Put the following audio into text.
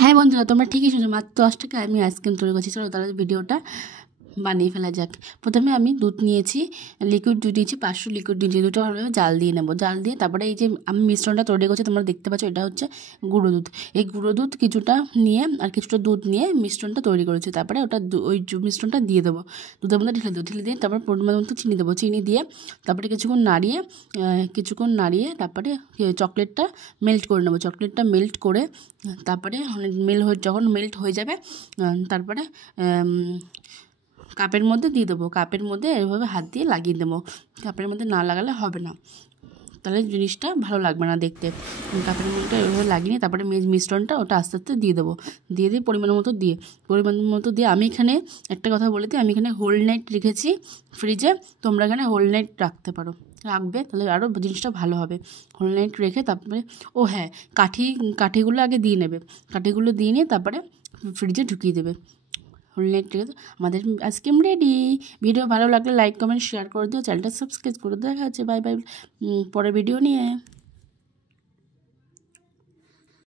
হ্যাঁ বন্ধুরা, তোমরা ঠিকই শুনছো, মাত্র 10 টাকায় আমি আইসক্রিম তৈরি করছি। চলো তাহলে ভিডিওটা বানিয়ে ফেলা যাক। প্রথমে আমি দুধ নিয়েছি, লিকুইড দুধ নিয়েছি, 500 লিকুইড দুধ নিয়েছি। দুটো ভালোভাবে জাল দিয়ে নেবো। জাল দিয়ে তারপরে এই যে আমি মিশ্রণটা তৈরি করছি, তোমরা দেখতে পাচ্ছ, এটা হচ্ছে গুঁড়ো দুধ। এই গুঁড়ো দুধ কিছুটা নিয়ে আর কিছুটা দুধ নিয়ে মিশ্রণটা তৈরি করেছি। তারপরে ওটা ওই মিশ্রণটা দিয়ে দেবো, দুধের মধ্যে ঢেলে দিয়ে তারপরে পরিমাণ মতো চিনি দেবো। চিনি দিয়ে তারপরে কিছুক্ষণ নাড়িয়ে তারপরে চকলেটটা মেল্ট করে নেবো। চকলেটটা মেল্ট করে তারপরে যখন মেল্ট হয়ে যাবে তারপরে কাপের মধ্যে দিয়ে দেবো। কাপের মধ্যে এভাবে হাত দিয়ে লাগিয়ে দেবো। কাপের মধ্যে না লাগালে হবে না, তাহলে জিনিসটা ভালো লাগবে না দেখতে। কাপের মধ্যে এভাবে লাগিয়ে নিয়ে তারপরে মিশ্রণটা ওটা আস্তে আস্তে দিয়ে দেবো। দিয়ে পরিমাণ মতো দিয়ে আমি এখানে একটা কথা বলে দিই, আমি এখানে হোল নাইট রেখেছি ফ্রিজে। তোমরা এখানে হোল নাইট রাখবে, তাহলে আরও জিনিসটা ভালো হবে। হোল নাইট রেখে তারপরে হ্যাঁ, কাঠিগুলো আগে দিয়ে নেবে। কাঠিগুলো দিয়ে নিয়ে তারপরে ফ্রিজে ঢুকিয়ে দেবে। হোল নাইট রেখে আমাদের আইসক্রিম রেডি। ভিডিও ভালো লাগলে লাইক কমেন্ট শেয়ার করে দিও, চ্যানেলটা সাবস্ক্রাইব করে দিও। দেখা হচ্ছে, বাই বাই পরের ভিডিও নিয়ে।